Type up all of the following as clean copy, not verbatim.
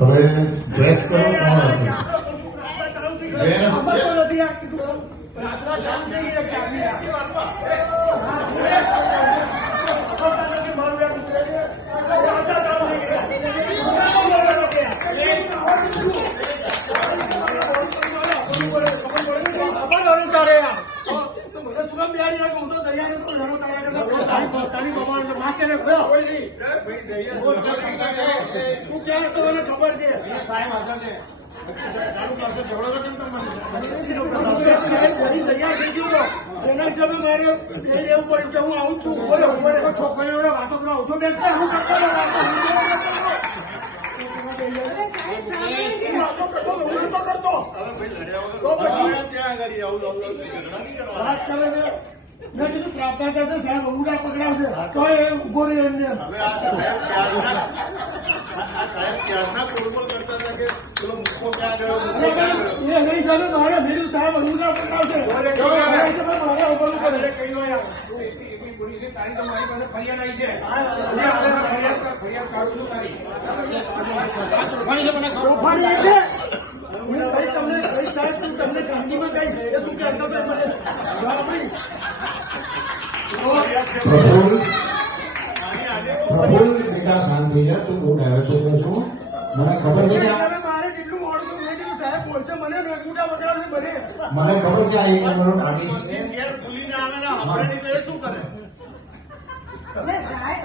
હવે ડ્રેસ કરો ખબર છે સાહેબ હાજર છે ચાલુ પાસે ઝઘડો એના હિસાબે મારે લેવું પડ્યું કે હું આવું છું છોકરીઓ વાતો કરવા ઓછો બેસતો હું કરતો મેં કીધું પ્રાર્થના કરતો સાહેબ ઉડા પકડાવશે તો એ ઉભો રહ્યો એમને એ નહીં ચાલે મારે બીજું સાહેબ ઉડા પકડાવશે તારી તો મારી પાસે ફરિયાદ આવી છે ફરિયાદ કાઢું છું તારી તમને ખાનગીમાં કઈ છે શું કહેતો પ્રફુલ બેટા શાંત થઈ જા તું બહુ ડાયો છો છું મને ખબર છે કે મારે કેટલું મોડું મેં કીધું સાહેબ બોલશે મને મોટા પકડાવશે મને ખબર છે આ એક નંબરનો આદેશ છે ભૂલીને આવે ને આપણે નહીં તો શું કરે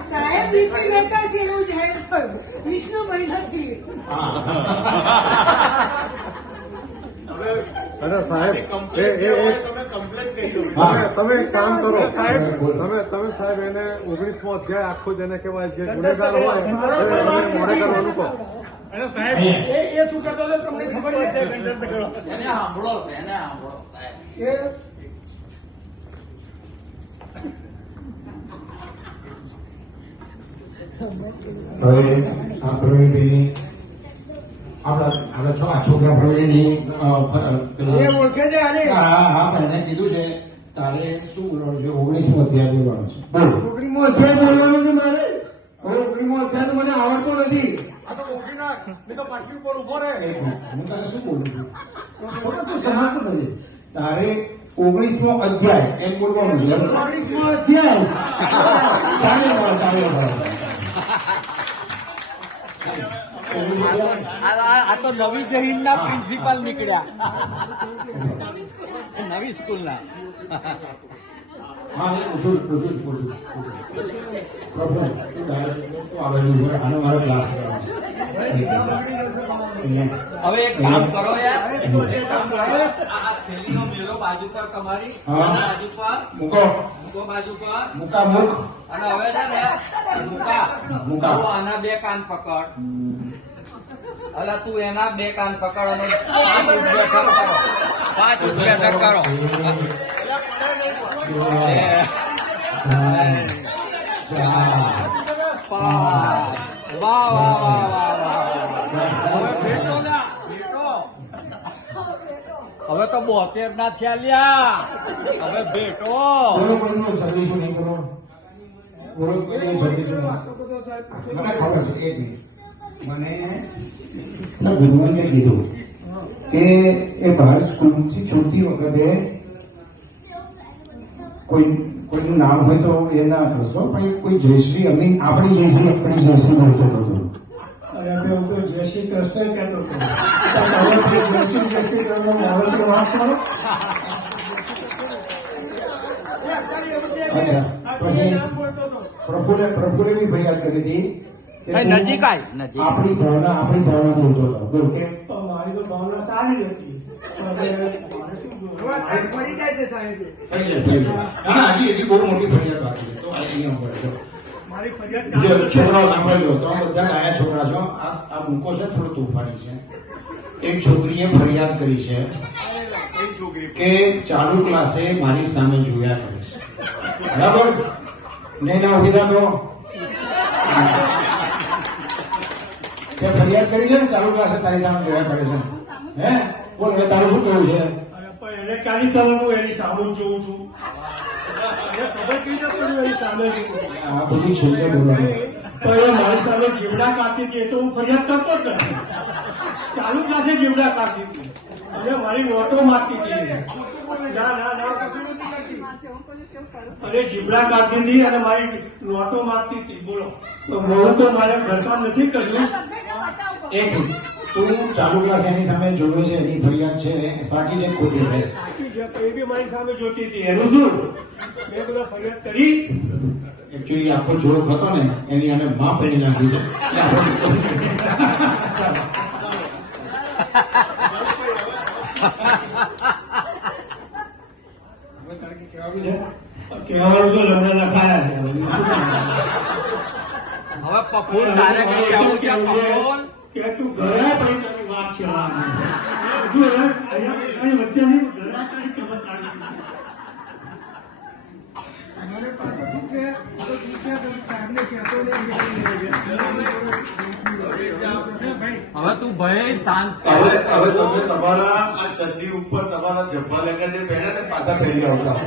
સાહેબ બીપી લેતા છે એવું જાહેર થયું વિષ્ણુભાઈ નથી અરે સાહેબ તમે એક કામ કરો સાહેબ તમે સાહેબ એને 19મો અધ્યાય આખો જેને કહેવાય જે ગુનેગાર હોય મોડે કરવાનું કહો. અરે સાહેબ એ શું કરતો હતો તમને ખબર છે એને સાંભળો હવે આ પ્રવીણભાઈ આપણા છોકરા પ્રવીણની ઓળખે છે હા એને કીધું છે તારે શું બોલવાનું છે 19મો અધ્યાય બોલવાનું છે 19મો અધ્યાય બોલવાનું છે મારે હવે 19મો અધ્યાય તો મને આવડતો નથી આ તો ઓળખી નાખ નહીં તો પાછી ઉપર ઉભો રહે હું તારે શું બોલું છું તું સમજતો નથી તારે 19મો અધ્યાય એમ બોલવાનું છે 19મો અધ્યાય આ તો નવી જહીન ના પ્રિન્સિપાલ નીકળ્યા નવી સ્કૂલ ના હા આનો મારો ક્લાસ હવે એક કામ કરો યાર આ થેલીનો મેલો બાજુ પર તમારી બાજુ પર મૂકો બાજુ પર મૂકા મુખ અને હવે છે ને મૂકા આના 2 કાન પકડ અલા તું એના 2 કાન પકડ અને 5 બેઠક કરો હવે તો 72 ના થયા લ્યા હવે ભેટો સર્વિસ નહીં કરો મને ખબર છે એક મિનિટ મને ગુરુવનને કીધું કે એ બહાર સ્કૂલથી છૂટતી વખતે કોઈનું નામ હોય તો એ ના કરશો પણ કોઈ જયશ્રી અમીન આપણી જયશ્રી બોલતો હતો જય શ્રી કૃષ્ણ કહેતો પ્રફુલે બી ફરિયાદ કરી હતી નજીક આપણી ભાવના બોલતો હતો બોલ કે મારી તો ભાવના સારી હતી પડી જાય છે સાહેબ હજી બહુ મોટી ફરિયાદ બાકી છે તો અહીંયા પડે મારી ફરિયાદ છોકરાઓ સાંભળજો તો બધા આયા છોકરા છો આ મૂકો છે થોડું તોફાની છે એક છોકરીએ ફરિયાદ કરી છે કે ચાલુ ક્લાસે મારી સામે જોયા કરે છે બરાબર નહીં ના ઉભી રાખો તે ફરિયાદ કરી છે ને ચાલુ ક્લાસે તારી સામે જોયા કરે છે હે બોલ હવે તારું શું કહેવું છે એને ક્યાંની કરવાનું એની સાબુન જોઉં છું ખબર કઈ ન પડી એની સામે આ બધું છેલ્લે બોલવાનું. તો એ મારી સામે જીવડા કાપતી હતી એ તો હું ફરિયાદ કરતો જ નથી. ચાલુ ક્લાસે જીવડા કાપતી હતી અને મારી નોટો મારતી હતી. ના ના ના અરે જીવડા કાપતી હતી અને મારી નોટો મારતી હતી. બોલો તો હું તો મારે ઘરકામ નથી કર્યું. એક મિનિટ. તું ચાલુ ક્લાસ એની સામે જોયો છે એની ફરિયાદ છે સાચી છે કે ખોટી છે? સાચી છે તો એ બી મારી સામે જોતી હતી એનું શું મેં બધા ફરિયાદ કરી. એકચ્યુઅલી આખો જોક હતો ને એની અને માં પેણી નાખી છે. હવે તારે કંઈ કહેવાનું છે? કહેવાનું તો લગ્ન લખાયા છે. હવે શું કરવાનું? હવે પફૂલ તારે કઈ કહેવું છે પફૂલ? કે તું ગયા પછી તારી વાત છે આ. હજુ અહીંયા વચ્ચે નહીં ઘણા તારી ખબર કાઢી. મને પાછું શું કે સાહેબને કહેતો નહીં. હવે તું ભાઈ શાંત હવે તમે તમારા આ ચડ્ડી ઉપર તમારા જબ્બા લગાડી પહેર્યા ને પાછા પહેરી આવતા